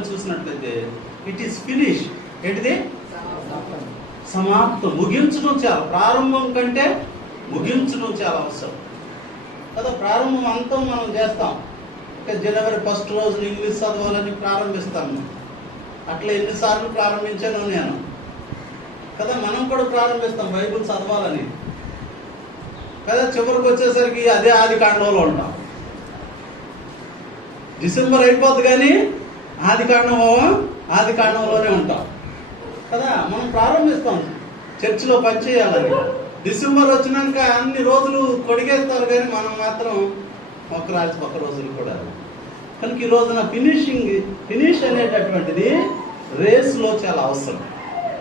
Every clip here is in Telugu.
వాక్యాన్ని చూసినట్లయితే ఇట్ ఈస్ ఫినిష్. ఏంటిది? సమాప్తం. ముగించడం చాలా, ప్రారంభం కంటే ముగించడం చాలా అవసరం కదా. ప్రారంభం అంతం మనం చేస్తాం. జనవరి 1 రోజున ఇంగ్లీష్ చదవాలని ప్రారంభిస్తాము. అట్లా ఎన్నిసార్లు ప్రారంభించాను నేను కదా. మనం కూడా ప్రారంభిస్తాం బైబిల్ చదవాలని కదా. చివరికి వచ్చేసరికి అదే ఆది కాండంలో ఉంటాం. డిసెంబర్ అయిపోద్ది కానీ ఆది కాండంలోనే ఉంటాం కదా. మనం ప్రారంభిస్తాం చర్చిలో పనిచేయాలని. డిసెంబర్ వచ్చినాక అన్ని రోజులు కొడిగేస్తారు కానీ మనం మాత్రం ఒక రోజులు కూడా. కనుక ఈ రోజున ఫినిష్ అనేటటువంటిది రేస్లో చాలా అవసరం.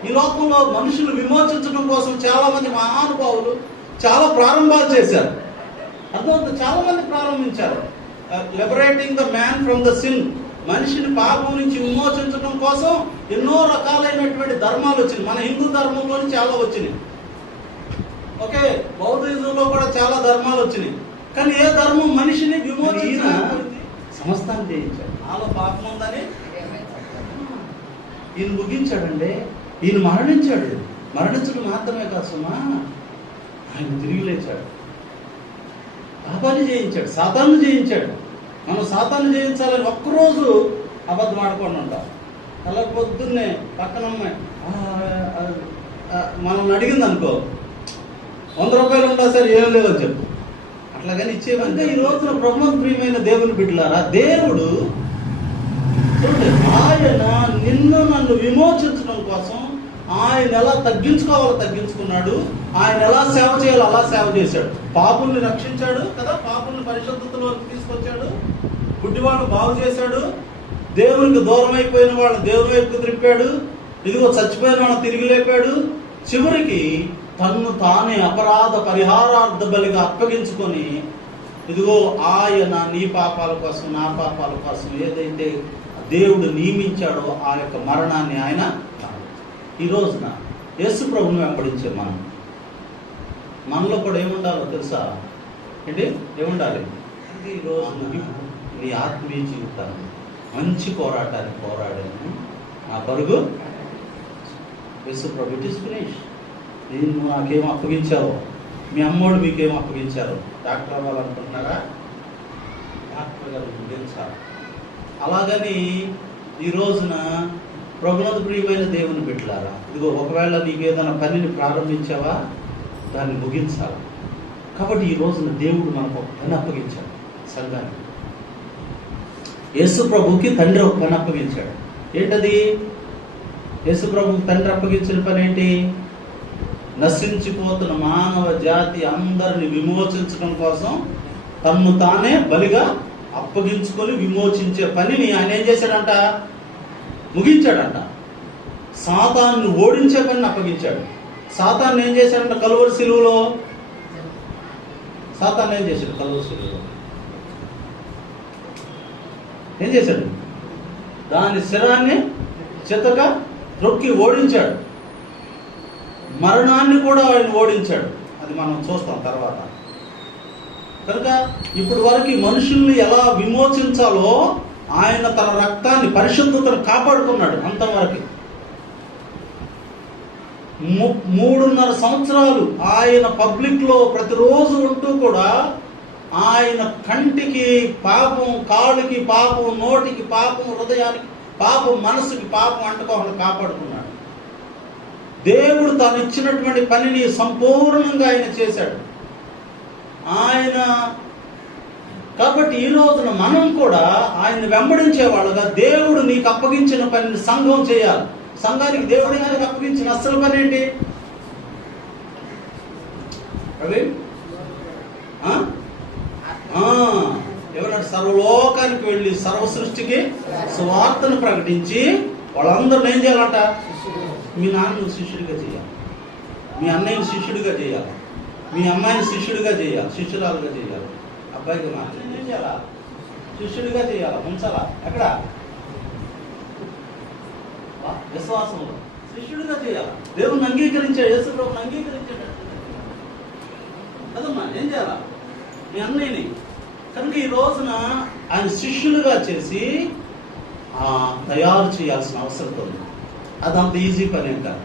ఈ లోకంలో మనుషులు విమోచించడం కోసం చాలా మంది మహానుభావులు చాలా ప్రారంభాలు చేశారు. అర్థమవుతుంది. చాలా మంది ప్రారంభించారు. Liberating the man from the sin, మనిషిని పాపం నుంచి విమోచించడం కోసం ఎన్నో రకాలైనటువంటి ధర్మాలు వచ్చినాయి. మన హిందూ ధర్మంలోని చాలా వచ్చినాయి. ఓకే, బౌద్ధిజంలో కూడా చాలా ధర్మాలు వచ్చినాయి. కానీ ఏ ధర్మం మనిషిని విమోచించిన సమస్తాన్ని చేయించాడు. నాలో పాపం ఉందని ఈయన ముగించాడండి. ఈయన మరణించాడు. మరణించడం మాత్రమే కాదు సుమా, ఆయన తిరిగి లేచాడు. పాపాన్ని జయించాడు, సాతాను జయించాడు. మనం సాతాను జయించాలని ఒక్కరోజు అబద్ధం ఆడుకొని ఉంటాం. అలా పొద్దున్నే పక్కన అమ్మాయి మనం అడిగింది అనుకో, 100 రూపాయలు ఉందా సరే, ఏం లేవని చెప్పు, అట్లాగని ఇచ్చేవంటే. ఈ రోజున ప్రభువుకు ప్రియమైన దేవుని బిడ్డలారా, దేవుడు చూడండి, ఆయన నిన్ను నన్ను విమోచించడం కోసం ఆయన ఎలా తగ్గించుకోవాలో తగ్గించుకున్నాడు. ఆయన ఎలా సేవ చేయాలో అలా సేవ చేశాడు. పాపుల్ని రక్షించాడు కదా, పాపుల్ని పరిశుద్ధతలోకి తీసుకొచ్చాడు. గుడ్డివాళ్ళు బాగు చేశాడు. దేవునికి దూరం అయిపోయిన వాళ్ళని దేవుని వైపుకు త్రిప్పాడు. ఇదిగో చచ్చిపోయిన వాళ్ళని తిరిగి లేపాడు. చివరికి తన్ను తానే అపరాధ పరిహారార్థ బలిగా అప్పగించుకొని, ఇదిగో ఆయన నీ పాపాల కోసం నా పాపాల కోసం ఏదైతే దేవుడు నియమించాడో ఆ యొక్క మరణాన్ని ఆయన ఈ రోజున యేసు ప్రభువుని వెంబడించే మనలో కూడా ఏముండాలో తెలుసా? ఏంటి ఏముండాలి? ఈ రోజు నీ ఆత్మీయ జీవితాన్ని మంచి పోరాటాన్ని పోరాడాను, ఆ పరుగు యేసు ప్రభు ఇట్ ఇస్ ఫినిష్. నువ్వు నాకేం అప్పగించావో, మీ అమ్మోడు మీకేం అప్పగించారో, డాక్టర్ అవ్వాలనుకుంటున్నారా? డాక్టర్ గారు ముగించాలి. అలాగని ఈ రోజున ప్రభువుకు ప్రియమైన దేవుని బిడ్డలారా, ఇదిగో ఒకవేళ నీకు ఏదైనా పనిని ప్రారంభించావా, దాన్ని ముగించాలి. కాబట్టి ఈ రోజున దేవుడు మనకు ఒక పని అప్పగించాడు. సంఘానికి యేసు ప్రభుకి తండ్రి ఒక పని అప్పగించాడు. ఏంటది? యేసు ప్రభుకి తండ్రి అప్పగించిన పని ఏంటి? నశించిపోతున్న మానవ జాతి అందరిని విమోచించడం కోసం తన్ను తానే బలిగా అప్పగించుకొని విమోచించే పనిని ఆయన ఏం చేశాడంట? ముగించాడంట. సాతాను ఓడించే పనిని అప్పగించాడు. సాతాను ఏం చేశాడంట? కలువరి శిలువలో సాతాను ఏం చేశాడు? కలువరి శిలువలో ఏం చేశాడు? దాని శిరాన్ని చితక త్రొక్కి ఓడించాడు. మరణాన్ని కూడా ఆయన ఓడించాడు. అది మనం చూస్తాం తర్వాత. కనుక ఇప్పటి వరకు మనుషుల్ని ఎలా విమోచించాలో ఆయన తన రక్తాన్ని, పరిశుద్ధతను కాపాడుకున్నాడు. అంతవరకు 3.5 సంవత్సరాలు ఆయన పబ్లిక్ లో ప్రతిరోజు ఉంటూ కూడా ఆయన కంటికి పాపం, కాళ్ళకి పాపం, నోటికి పాపం, హృదయానికి పాపం, మనసుకి పాపం అంటుకోకుండా కాపాడుకున్నాడు. దేవుడు తాను ఇచ్చినటువంటి పనిని సంపూర్ణంగా ఆయన చేశాడు. ఆయన కాబట్టి ఈ రోజున మనం కూడా ఆయన వెంబడించే వాళ్ళగా దేవుడు నీకు అప్పగించిన పనిని సంఘం చేయాలి. సంఘానికి దేవుడు నీకు అప్పగించిన అసలు పని ఏంటి? రవి ఎవరన్నా సర్వలోకానికి వెళ్ళి సర్వ సృష్టికి సువార్తను ప్రకటించి వాళ్ళందరూ ఏం చేయాలంట? మీ నాన్నను శిష్యుడిగా చేయాలి, మీ అన్నయ్యని శిష్యుడిగా చేయాలి, మీ అమ్మాయిని శిష్యుడిగా చేయాలి, శిష్యురాలుగా చేయాలి. అబ్బాయికి మాత్రం ఏం చేయాలా? శిష్యుడిగా చేయాలా, ఉంచాలా? ఎక్కడ? విశ్వాసంలో శిష్యుడిగా చేయాలి. దేవుని అంగీకరించాడు, యేసు ప్రభువుని అంగీకరించాడు కదమ్మా. ఏం చేయాలా? మీ అన్నయ్యని. కనుక ఈ రోజున ఆయన శిష్యులుగా చేసి తయారు చేయాల్సిన అవసరం ఉంది. అదంత ఈజీ పని కాదు.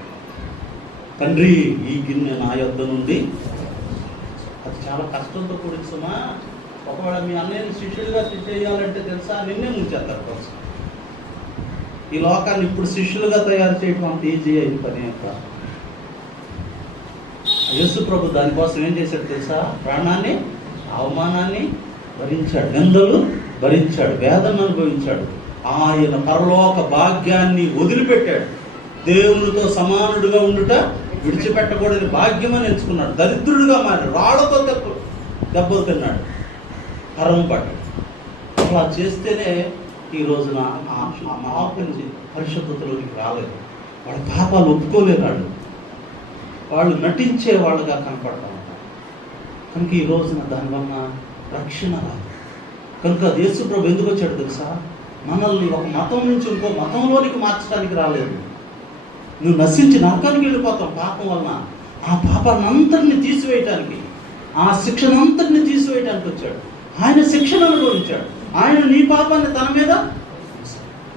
తండ్రి ఈ గిన్నె నా యొద్ద నుండి, అది చాలా కష్టంతో కూడిన సుమా. ఒకవేళ మీ అన్నయ్యని శిష్యులుగా చేయాలంటే తెలుసా, నిన్నే ముంచేస్తారు కోసం. ఈ లోకాన్ని ఇప్పుడు శిష్యులుగా తయారు చేయడం అంత ఈజీ అయిన పని కాదు. యేసు ప్రభు దానికోసం ఏం చేశాడు తెలుసా? ప్రాణాన్ని, అవమానాన్ని భరించాడు, నిందలు భరించాడు, వేదన అనుభవించాడు. ఆయన పరలోక భాగ్యాన్ని వదిలిపెట్టాడు. దేవునితో సమానుడుగా ఉండుట విడిచిపెట్టకూడని భాగ్యమని ఎంచుకున్నాడు. దరిద్రుడిగా మారి రాళ్లతో దెబ్బలు తిన్నాడు, పరం పట్టాడు. అలా చేస్తేనే ఈ రోజున ఆ మహాపుని పరిశుద్ధతలోకి రాలేదు. వాళ్ళ పాపాలు ఒప్పుకోలేనాడు. వాళ్ళు నటించే వాళ్ళుగా కనపడతా ఉంటారు. కనుక ఈ రోజున దానివల్ల రక్షణ రాదు. కనుక యేసు ప్రభు ఎందుకు వచ్చాడు తెలుసా? మనల్ని ఒక మతం నుంచి ఇంకో మతంలోనికి మార్చడానికి రాలేదు. నువ్వు నశించి నరకానికి వెళ్ళిపోతావు పాపం వలన. ఆ పాపాన్ని అంతటిని తీసివేయటానికి, ఆ శిక్షణ అంతటిని తీసివేయటానికి వచ్చాడు. ఆయన శిక్షణ అనుభవించాడు. ఆయన నీ పాపాన్ని తన మీద,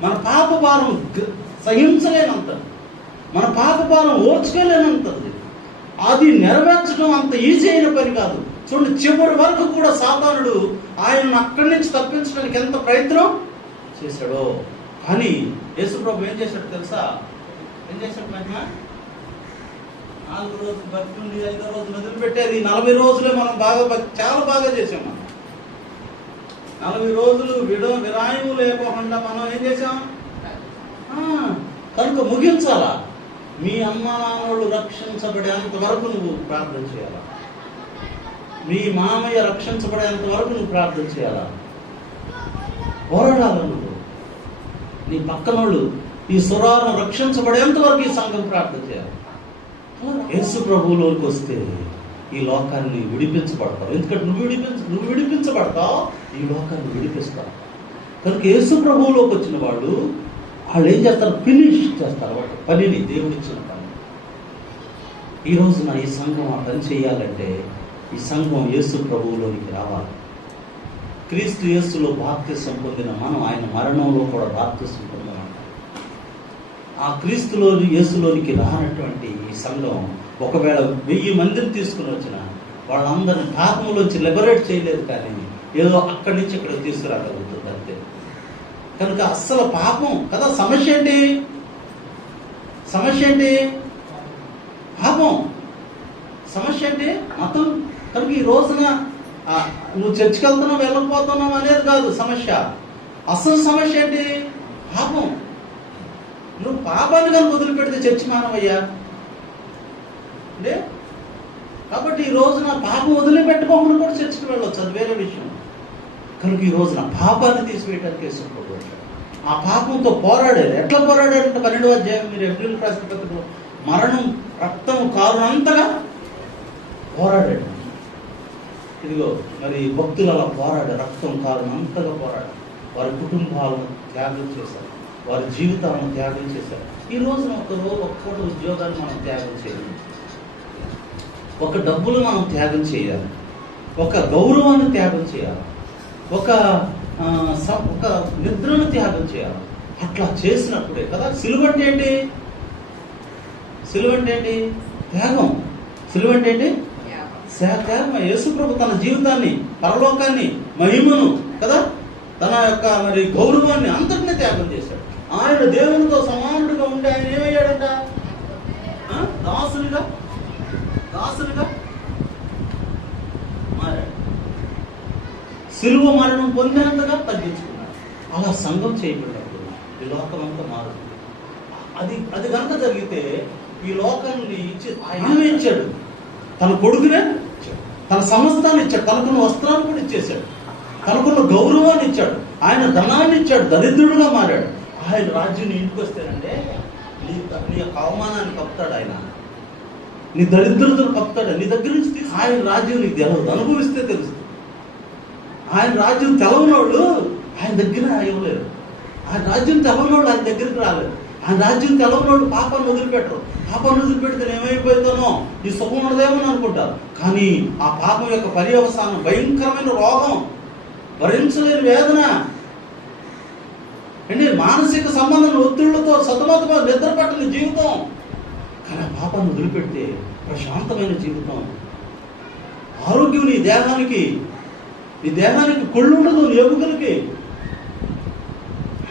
మన పాప భారం సహించలేనంత, మన పాప భారం ఓర్చుకోలేనంతది. అది నెరవేర్చడం అంత ఈజీ అయిన పని కాదు. చూడండి, చివరి వరకు కూడా సాతానుడు ఆయనను అక్కడి నుంచి తప్పించడానికి ఎంత ప్రయత్నం చేశాడో. కానీ యేసు ప్రభు ఏం చేశాడు తెలుసా? ఏం చేశాడు? మహిమ 4 రోజులు భక్తి నుండి 5వ రోజు వదిలిపెట్టేది. 40 రోజులే మనం చాలా బాగా చేసాం. మనం 40 రోజులు విరాయము లేకుండా మనం ఏం చేసాం? కనుక ముగించాలా? మీ అమ్మ నాన్నోళ్ళు రక్షించబడేంత వరకు నువ్వు ప్రార్థన చేయాలా? మీ మామయ్య రక్షించబడేంత వరకు నువ్వు ప్రార్థన చేయాలా? పోరాడాలి నువ్వు. నీ పక్కనోళ్ళు ఈ సురాలను రక్షించబడేంత వరకు ఈ సంఘం ప్రార్థన చేయాలి. యేసు ప్రభువులోకి వస్తే ఈ లోకాన్ని విడిపించబడతావు. ఎందుకంటే నువ్వు విడిపించబడతావు, ఈ లోకాన్ని విడిపిస్తావు. కనుక యేసు ప్రభువులోకి వచ్చిన వాళ్ళు ఏం చేస్తారు? ఫినిష్ చేస్తారు వాటి పనిని, దేవుడిచ్చిన పని. ఈ రోజున ఈ సంఘం ఆ పని చేయాలంటే ఈ సంఘం యేసు ప్రభువులోనికి రావాలి. క్రీస్తు యేసులో బాప్తిసం పొందిన మనం ఆయన మరణంలో కూడా బాప్తిసం పొందామంట. ఆ క్రీస్తులోని యేసులోనికి రానటువంటి ఈ సంఘం ఒకవేళ 1000 మందిని తీసుకుని వచ్చిన వాళ్ళందరినీ పాపంలోంచి లిబరేట్ చేయలేదు, కానీ ఏదో అక్కడి నుంచి ఇక్కడికి తీసుకురాగలుగుతుంది అంతే. కనుక అస్సలు పాపం కదా సమస్య ఏంటి? పాపం. సమస్య ఏంటి? మతం. కనుక ఈ రోజున నువ్వు చర్చికి వెళ్తున్నావు, వెళ్ళకపోతున్నావు అనేది కాదు సమస్య. అసలు సమస్య ఏంటి? పాపం. నువ్వు పాపాన్ని కనుక వదిలిపెడితే చర్చి మానవయ్యా అంటే. కాబట్టి ఈ రోజున పాపం వదిలిపెట్టుకోకుండా కూడా చర్చికి వెళ్ళొచ్చు, అది వేరే విషయం. కనుక ఈ రోజున పాపాన్ని తీసివేయడానికి యేసుప్రభు వచ్చాడు. ఆ పాపంతో పోరాడాడు. ఎట్లా పోరాడాడంటే 12వ అధ్యాయం మీరు ఏప్రిల్ రాసిన పత్రికలో, మరణం రక్తం కారునంతగా పోరాడాడు. ఇదిగో మరి భక్తులు అలా పోరాడారు, రక్తం కారునంతగా పోరాడారు. వారి కుటుంబాలను త్యాగం చేశారు, వారి జీవితాలను త్యాగం చేశారు. ఈ రోజున ఒక్కొక్క ఉద్యోగాన్ని మనం త్యాగం చేయాలి, ఒక డబ్బులు మనం త్యాగం చేయాలి, ఒక గౌరవాన్ని త్యాగం చేయాలి, ఒక నిద్రను త్యాగం చేయాలి. అట్లా చేసినప్పుడే కదా సిలువ అంటే ఏంటి? త్యాగం. సిలువ అంటే ఏంటి? త్యాగం. యేసు ప్రభు తన జీవితాన్ని, పరలోకాన్ని, మహిమను కదా, తన యొక్క మరి గౌరవాన్ని అంతటినీ త్యాగం చేశాడు. ఆయన దేవునితో సమానుడిగా ఉండి ఆయన ఏమయ్యాడంట? దాసునిగా మారాడు. సిలువ మరణం పొందినంతగా తగ్గించుకున్నాడు. అలా సంఘం చేయబడినప్పుడు ఈ లోకం అంతా మారుతుంది. అది కనుక జరిగితే ఈ లోకాన్ని ఆయన ఇచ్చాడు, తన కొడుకునే ఇచ్చాడు, తన సమస్తాన్ని ఇచ్చాడు, తనకున్న వస్త్రాన్ని కూడా ఇచ్చేశాడు, తనకున్న గౌరవాన్ని ఇచ్చాడు, ఆయన ధనాన్ని ఇచ్చాడు, దరిద్రుడుగా మారాడు. ఆయన రాజ్యం ఇంటికి వస్తేనంటే నీ యొక్క అవమానాన్ని కప్పుతాడు, ఆయన నీ దరిద్రతను కప్పుతాడు, నీ దగ్గర నుంచి ఆయన రాజ్యం నీకు తెలవదు, అనుభవిస్తే తెలుస్తుంది. ఆయన రాజ్యం తెలవనోళ్ళు ఆయన దగ్గర ఇవ్వలేరు. ఆయన రాజ్యం తెలవనోళ్ళు ఆయన దగ్గరికి రాలేరు. ఆయన రాజ్యం తెలవనోళ్ళు పాపాన్ని వదిలిపెట్టరు. పాపాన్ని వదిలిపెడితే ఏమైపోతానో ఈ సుఖం ఉన్నదేమో అనుకుంటారు. కానీ ఆ పాపం యొక్క పర్యవసానం భయంకరమైన రోగం, భరించలేని వేదన. అంటే మానసిక సంబంధం ఒత్తిళ్లతో సతమతమా నిద్ర పట్టని జీవితం. కానీ ఆ పాపాన్ని వదిలిపెడితే ప్రశాంతమైన జీవితం. ఆరోగ్యం నీ దేహానికి కొళ్ళు ఉండదు, నీ ఎముకలకి.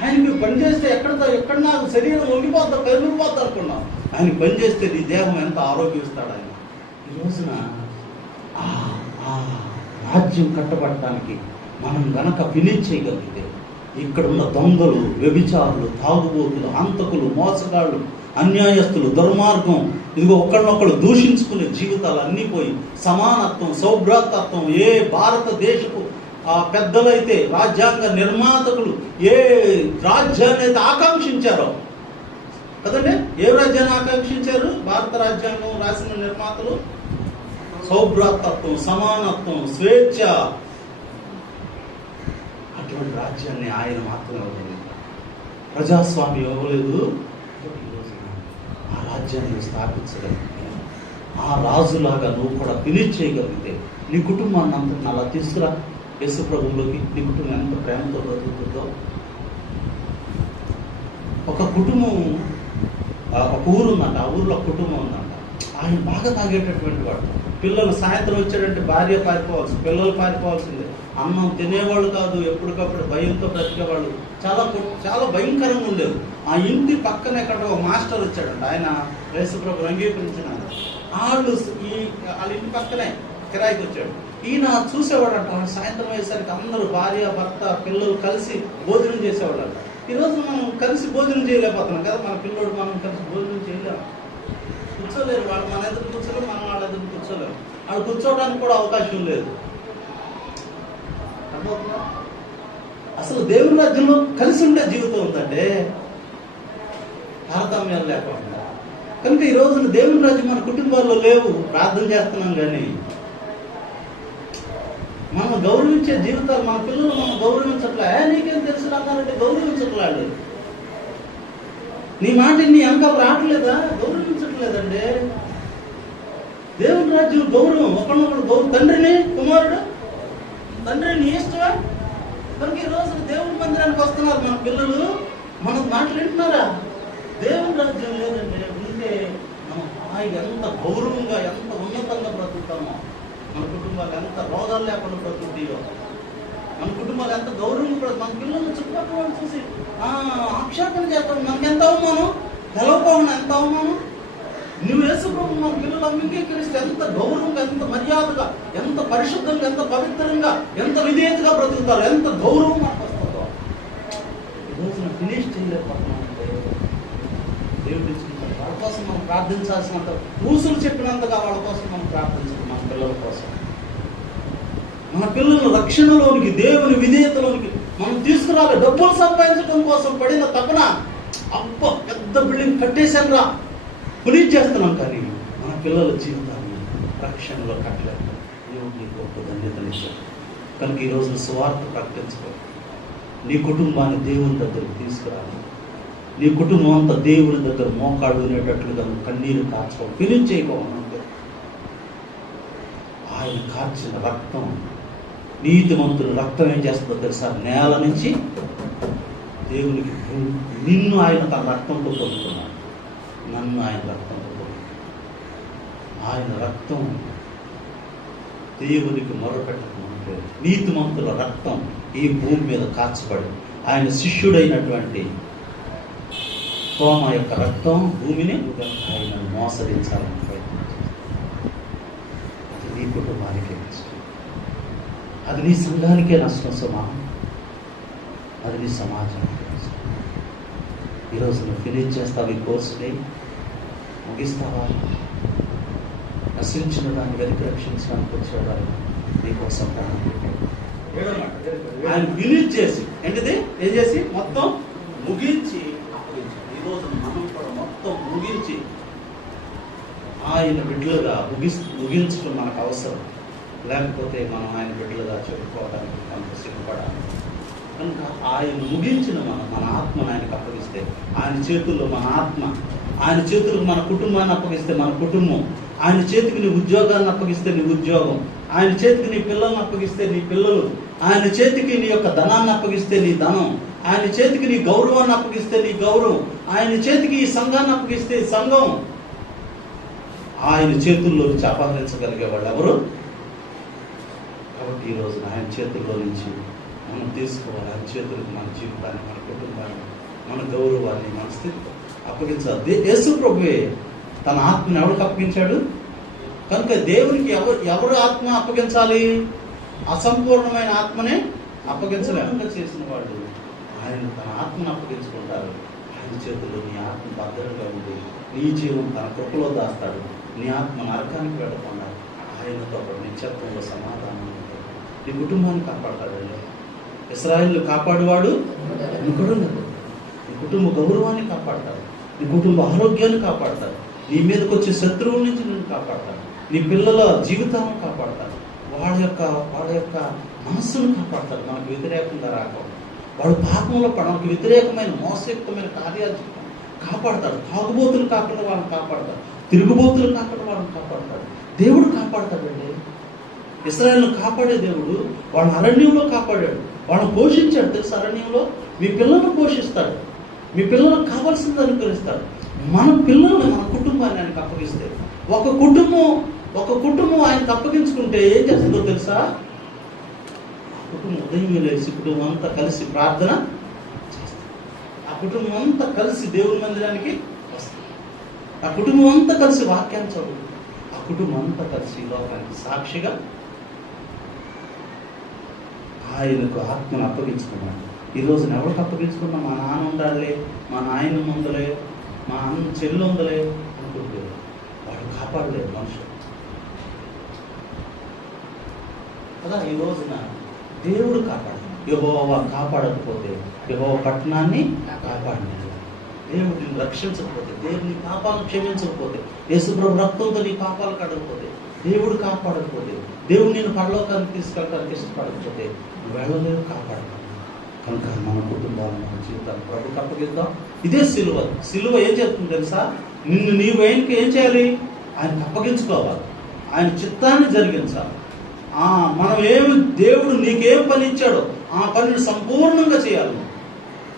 ఆయనకి పని చేస్తే ఎక్కడ నాకు శరీరం వంగిపోద్దా, పెరిగిపోద్దా అనుకున్నాం. ఆయన పని చేస్తే నీ దేహం ఎంత ఆరోగ్యం ఇస్తాడు ఆయన. ఈ రోజున ఆ రాజ్యం కట్టబడటానికి మనం గనక ఫినిష్ చేయగలిగితే, ఇక్కడ ఉన్న దొంగలు, వ్యభిచారులు, తాగుబోతులు, హంతకులు, మోసగాళ్ళు, అన్యాయస్తులు, దుర్మార్గం, ఇదిగో ఒకళ్ళనొకళ్ళు దూషించుకునే జీవితాలు అన్నీ పోయి సమానత్వం, సౌభ్రాతత్వం, ఏ భారతదేశపు పెద్దలైతే, రాజ్యాంగ నిర్మాతకులు ఏ రాజ్యాన్ని అయితే ఆకాంక్షించారో కదండి, ఏ రాజ్యాన్ని ఆకాంక్షించారు? భారత రాజ్యాంగం రాసిన నిర్మాతలు సౌభ్రాతత్వం, సమానత్వం, స్వేచ్ఛ, అటువంటి రాజ్యాన్ని ఆయన మాత్రమే ఇవ్వలేదు. ప్రజాస్వామ్యం ఇవ్వలేదు. ఆ రాజ్యాన్ని స్థాపించగలిగితే, ఆ రాజులాగా నువ్వు కూడా ఫినిష్ చేయగలిగితే, నీ కుటుంబాన్ని అంతా అలా తీసుకురా యేసు ప్రభువులోకి. నీ కుటుంబం ఎంత ప్రేమతో బ్రతుకుతుందో. ఒక కుటుంబం, ఒక ఊరు ఉందంట, ఆ ఊరిలో కుటుంబం ఉందంట. ఆయన బాగా తాగేటటువంటి వాడు. పిల్లలు సాయంత్రం వచ్చాడంటే భార్య పారిపోవాల్సింది, పిల్లలు పారిపోవాల్సిందే. అన్నం తినేవాళ్ళు కాదు, ఎప్పటికప్పుడు భయంతో బ్రతికేవాళ్ళు. చాలా చాలా భయంకరంగా ఉండేది. ఆ ఇంటి పక్కన ఎక్కడ ఒక మాస్టర్ వచ్చాడంట, ఆయన యేసుప్రభుని అంగీకరించిన వాళ్ళ ఇంటి పక్కనే కిరాయికి వచ్చాడు. ఈయన చూసేవాడంట. సాయంత్రం అయ్యేసరికి అందరూ భార్య, భర్త, పిల్లలు కలిసి భోజనం చేసేవాళ్ళంట. ఈరోజు మనం కలిసి భోజనం చేయలేకపోతున్నాం కదా. మన పిల్లోడు మనం కలిసి భోజనం చేయలేము, కూర్చోలేరు. వాళ్ళు మన ఎదురు కూర్చోలేరు, మనం వాళ్ళ ఎదురు కూర్చోలేము. వాళ్ళు కూర్చోవడానికి కూడా అవకాశం లేదు. అసలు దేవుని రాజ్యంలో కలిసి ఉండే జీవితం ఉందంటే తారతమ్యాలు లేకుండా. కనుక ఈ రోజున దేవుని రాజ్యం మన కుటుంబాల్లో లేవు. ప్రార్థన చేస్తున్నాం కానీ మనం గౌరవించే జీవితాలు, మన పిల్లలు మనం గౌరవించట్లే. నీకేం తెలుసు అన్నారంటే గౌరవించట్లేదు. నీ మాట నీ అంకాలు రావట్లేదా? గౌరవించట్లేదండి. దేవుని రాజ్యం గౌరవం, ఒకరినొకరు తండ్రిని, కుమారుడు, తండ్రి నీ ఇష్టమా? కనుక ఈ రోజు దేవుని మందిరానికి వస్తున్నారు మన పిల్లలు, మన మాటలు వింటున్నారా? దేవుని రాజ్యం లేదండి. ఉంటే మనం ఎంత గౌరవంగా, ఎంత ఉన్నతంగా బ్రతుకుతామో, మన కుటుంబాలు ఎంత రోగాలు లేకుండా బ్రతుకుతాయో, మన కుటుంబాలు ఎంత గౌరవంగా, మన పిల్లలు చుట్టుపక్కల వాళ్ళు చూసి ఆక్షేపణ చేస్తాం. మనకి ఎంత అవమానం, తెలవకుండా ఎంత అవమానం. నువ్వు యేసుప్రభువు మన పిల్లలు అంగీకరిస్తే ఎంత గౌరవంగా, ఎంత మర్యాదగా, ఎంత పరిశుద్ధంగా, ఎంత పవిత్రంగా, ఎంత విధేయతగా బ్రతుకుతారు, ఎంత గౌరవం మనకు వస్తుందో. ఈరోజు ఫినిష్ చేయలేకపోతున్నామంటే దేవుడు ఇచ్చిన వాళ్ళ కోసం మనం ప్రార్థించాల్సినంత, రూసులు చెప్పినంతగా వాళ్ళ కోసం మనం ప్రార్థించాలి. మన పిల్లల కోసం, మన పిల్లల రక్షణలోనికి, దేవుని విధేయతలోనికి మనం తీసుకురాలి. డబ్బులు సంపాదించడం కోసం పడిన తపన, అబ్బ పెద్ద బిల్డింగ్ కట్టేశాను రా, పునీత్ చేస్తున్నాం, కానీ మన పిల్లల జీవితాన్ని రక్షణలో కట్టలేదు. దేవుడికి గొప్ప ధన్యతనిచ్చాడు. కనుక ఈరోజు సువార్త ప్రకటించుకో. నీ కుటుంబాన్ని దేవుని దగ్గరికి తీసుకురాలి. నీ కుటుంబం అంతా దేవుని దగ్గర మోకాడు అనేటట్లుగా నువ్వు కన్నీరు కార్చుకో, ఫినిష్ చేయకోవాలంటే. ఆయన కార్చిన రక్తం, నీతిమంతుల రక్తం ఏం చేస్తుందో తెలుసా? నేల నుంచి దేవునికి, నిన్ను ఆయన తన రక్తంతో పొందుతున్నాడు, నన్ను ఆయన రక్తంతో పొందుతున్నాడు. ఆయన రక్తం దేవునికి మొరపెట్టకముందే, నీతిమంతుల రక్తం ఈ భూమి మీద కార్చబడి, ఆయన శిష్యుడైనటువంటి తోమ యొక్క రక్తం భూమిని ఆయన మోసరించాలని ప్రయత్నించారు. అది నీ కుటుంబానికే నష్టం, అది నీ సంఘానికే నష్టం, అది నీ సమాజానికే నష్టం. ఈరోజు నువ్వు ఫినిష్ చేస్తావు, ఈ కోర్సుని ముగిస్తావా? నశించిన దాన్ని వెతికి రక్షించడానికి వచ్చేవారు నీకోసం ప్రాణం పెట్టాడు. ఆయన ఫినిష్ చేసి, ఏంటిది ఏం చేసి మొత్తం ముగించి అప్పగించాడు. ఈరోజు మనం కూడా మొత్తం ముగించి ఆయన బిడ్డలుగా ముగించడం మనకు అవసరం. లేకపోతే మనం ఆయన బిడ్డలుగా చెప్పుకోవడానికి అంత సిగ్గుపడాలి. కనుక ఆయన ముగించిన మన ఆత్మను ఆయనకు అప్పగిస్తే, ఆయన చేతుల్లో మన ఆత్మ, ఆయన చేతులకు మన కుటుంబాన్ని అప్పగిస్తే మన కుటుంబం, ఆయన చేతికి నీ ఉద్యోగాన్ని అప్పగిస్తే నీ ఉద్యోగం, ఆయన చేతికి నీ పిల్లల్ని అప్పగిస్తే నీ పిల్లలు, ఆయన చేతికి నీ యొక్క ధనాన్ని అప్పగిస్తే నీ ధనం, ఆయన చేతికి నీ గౌరవాన్ని అప్పగిస్తే నీ గౌరవం, ఆయన చేతికి ఈ సంఘాన్ని అప్పగిస్తే ఈ సంఘం. ఆయన చేతుల్లో నుంచి అపహరించగలిగే వాళ్ళు ఎవరు? కాబట్టి ఈ రోజున ఆయన చేతుల్లో నుంచి మనం తీసుకోవాలి. ఆయన చేతులకు మన జీవితాన్ని, మన కుటుంబాన్ని, మన గౌరవాన్ని, మన స్థితి అప్పగించాలి. యేసు ప్రభువే తన ఆత్మని ఎవరికి అప్పగించాడు? కనుక దేవునికి ఎవరు ఆత్మ అప్పగించాలి? అసంపూర్ణమైన ఆత్మనే అప్పగించలేకుండా చేసిన వాళ్ళు ఆయన తన ఆత్మను అప్పగించుకుంటారు. ఆయన చేతుల్లో నీ ఆత్మ భద్రంగా ఉంది, నీ జీవం తన కృపలో దాస్తాడు. నీ ఆత్మ నరకానికి వెళ్ళకుండా ఆయనతో నిత్యత్వంలో సమాధానం ఉంటుంది. నీ కుటుంబాన్ని కాపాడతాడండి. ఇశ్రాయేలును కాపాడువాడు ఇంకొడున్నాడు. నీ కుటుంబ గౌరవాన్ని కాపాడతాడు, నీ కుటుంబ ఆరోగ్యాన్ని కాపాడతాడు, నీ మీదకి వచ్చే శత్రువుల నుంచి నిన్ను కాపాడతాడు, నీ పిల్లల జీవితాలను కాపాడతాడు, వాళ్ళ యొక్క మనస్సును కాపాడతాడు. మనకు వ్యతిరేకంగా రాకుండా వాడు పాపంలో మనకు వ్యతిరేకమైన మోసయుక్తమైన కార్యాలు కాపాడతాడు. తాగుబోతులు కాకుండా వాళ్ళని కాపాడతాడు, తిరుగుబోతులు కాకుండా వాళ్ళని కాపాడతాడు. దేవుడు కాపాడతాడండి. ఇశ్రాయేలును కాపాడే దేవుడు వాళ్ళని అరణ్యంలో కాపాడాడు, వాళ్ళని పోషించాడు. తెలుసు, అరణ్యంలో మీ పిల్లలను పోషిస్తాడు, మీ పిల్లలకు కావాల్సింది అనుకరిస్తాడు. మన పిల్లల్ని, మన కుటుంబాన్ని ఆయనకు అప్పగిస్తే, ఒక కుటుంబం ఆయనకు అప్పగించుకుంటే ఏం చేస్తుందో తెలుసా? ఆ కుటుంబం ఉదయం లేచి కుటుంబం అంతా కలిసి ప్రార్థన చేస్తుంది. ఆ కుటుంబం అంతా కలిసి దేవుని మందిరానికి వస్తుంది. ఆ కుటుంబం అంతా కలిసి వాక్యాన్ని చదువుతుంది. ఆ కుటుంబం అంతా కలిసి లోకానికి సాక్షిగా ఆయనకు ఆత్మను అప్పగించుకున్నాడు. ఈ రోజున ఎవరికి అప్పగించుకున్నా? మా నాన్న ఉండాలి, మా నాయన ఉందలే, మా అన్న చెల్లి ఉందలే అనుకుంటే వాడు కాపాడలేదు మనుషులు కదా. ఈ రోజున దేవుడు కాపాడు. యెహోవా కాపాడకపోతే, యెహోవా పట్టణాన్ని కాపాడలేదు. దేవుడు నిన్ను రక్షించకపోతే, దేవుని పాపాలను క్షమించకపోతే, యేసుప్రభు రక్తంతో నీ పాపాలు కడగకపోతే, దేవుడు కాపాడకపోతే, దేవుడు నేను పరలోకానికి తీసుకెళ్ళడానికి ఇష్టపడకపోతే నువ్వు వెళ్ళలేవు, కాపాడలేదు. కనుక మన కుటుంబాలను, మన జీవితాన్ని ప్రభుకి అప్పగిద్దాం. ఇదే సిలువ. సిలువ ఏం చెప్తుంది తెలుసా? నిన్ను నీవు ఆయనకి ఏం చేయాలి? ఆయనకు అప్పగించుకోవాలి, ఆయన చిత్తాన్ని జరిగించాలి. మనం దేవుడు నీకేం పని ఇచ్చాడో ఆ పనిని సంపూర్ణంగా చేయాలి.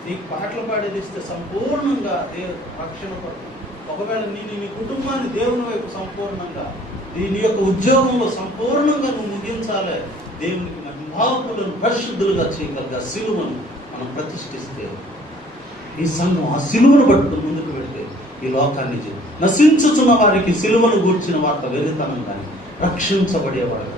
నీకు పాటలు పాడేది ఇస్తే సంపూర్ణంగా దేవుడు రక్షణ పడుతుంది. ఒకవేళ నీ కుటుంబాన్ని దేవుని వైపు సంపూర్ణంగా, నీ యొక్క ఉద్యోగంలో సంపూర్ణంగా నువ్వు ముగించాలి. దేవునికి మహిమాకులను పరిశుద్ధులుగా చేయగలిగా సిలువను మనం ప్రతిష్ఠిస్తే, ఈ సంఘం ఆ సిలువను పట్టుకుని ముందుకు వెళ్తే ఈ లోకాన్ని నశించుతున్న వారికి సిలువను గూర్చిన వార్త వెలితనం కానీ రక్షించబడే వారికి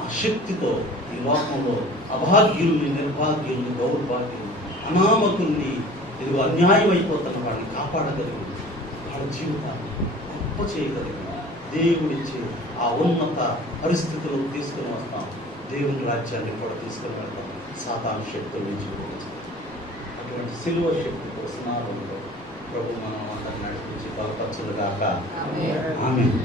ఆ శక్తితో ఈ లోకంలో అభాగ్యుల్ని, నిర్భాగ్యుల్ని, దౌర్భాగ్యుల్ని, అనామకుల్ని, ఇదిగో అన్యాయం అయిపోతున్న వాడిని కాపాడగలిగింది. వాళ్ళ జీవితాన్ని గొప్ప చేయగలిగింది. దేవుడిచ్చే ఆ ఉన్నత పరిస్థితులు తీసుకుని వస్తాం. దేవుని రాజ్యాన్ని కూడా తీసుకుని వెళ్తాం. సాతాను శక్తుల నుంచి అటువంటి సిలువ శక్తితో స్నానంలో ప్రభు మనం అందరిని నడిపించి బలపరచుగాక. ఆమేన్.